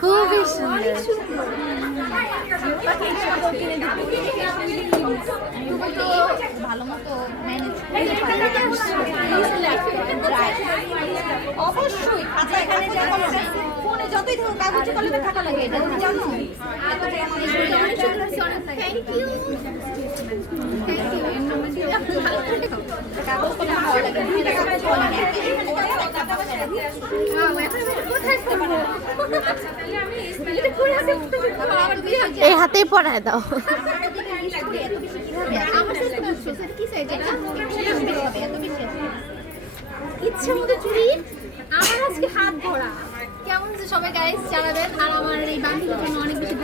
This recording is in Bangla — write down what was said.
খুবই সুন্দর। ভালো মতো অবশ্যই এখানে ফোনে যতই কাগজ কলমে থাকা লাগে এটা তুমি জানো। এই হাতেই পড়ায় দাও। ইচ্ছে মতো চুরি আমার আজকে হাত ভরা। কেমন আছে সবাই গাইস জানাবেন। আর আমার এই বান্ধবীর জন্য অনেক বেশি